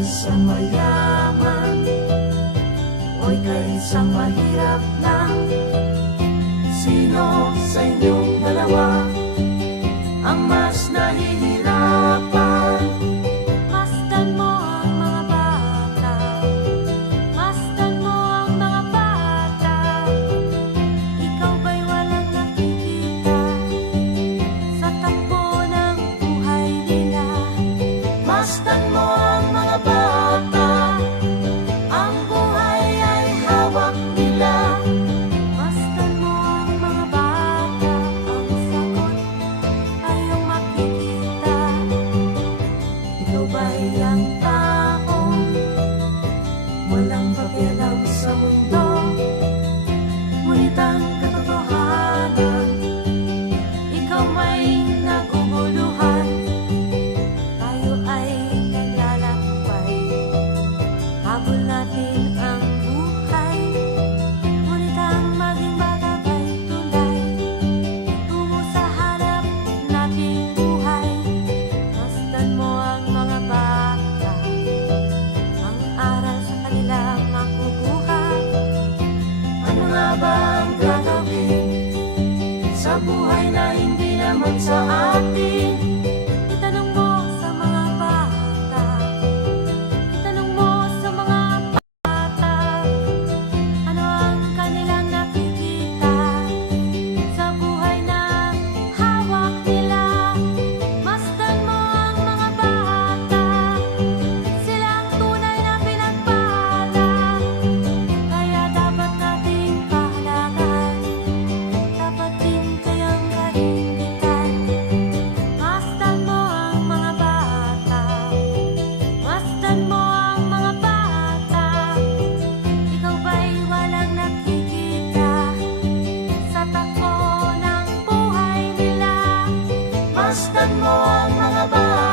isang mayaman o ika'y isang mahirap lang? Sino sa inyong dalawa ang mas nahihirapan? Masdan mo ang mga bata, masdan mo ang mga bata. Ikaw ba'y walang nakikita sa takbo ng buhay nila? Masdan mo ang mga bata, ang buhay ay hawak nila. Masdan mo ang mga bata, ang sagot ay iyong makikita. Ikaw ba'y ang taong walang pakialam sa mundo? Ngunit ang katotohanan, ikaw may naguguluhan. Tayo ay naglalakbay, habol natin ang buhay. Ngunit ang maging bata ba'y tunay, tungo sa harap nating buhay. Masdan mo ang mga bata, ang aral sa kanila makukuha. Ano nga ba ang gagawin sa buhay na hindi naman sa atin? Itanong mo sa mga bata, itanong mo sa mga bata, ano ang kanilang nakikita sa buhay na hawak nila. Masdan mo ang mga bata, sila ang tunay na pinagpala. Kaya dapat nating pahalagan, dapat din kayang kaingitan. Masdan mo ang mga bata, masdan mo ang mga bata. Ikaw ba'y walang nakikita sa takbo ng buhay nila? Masdan mo ang mga bata,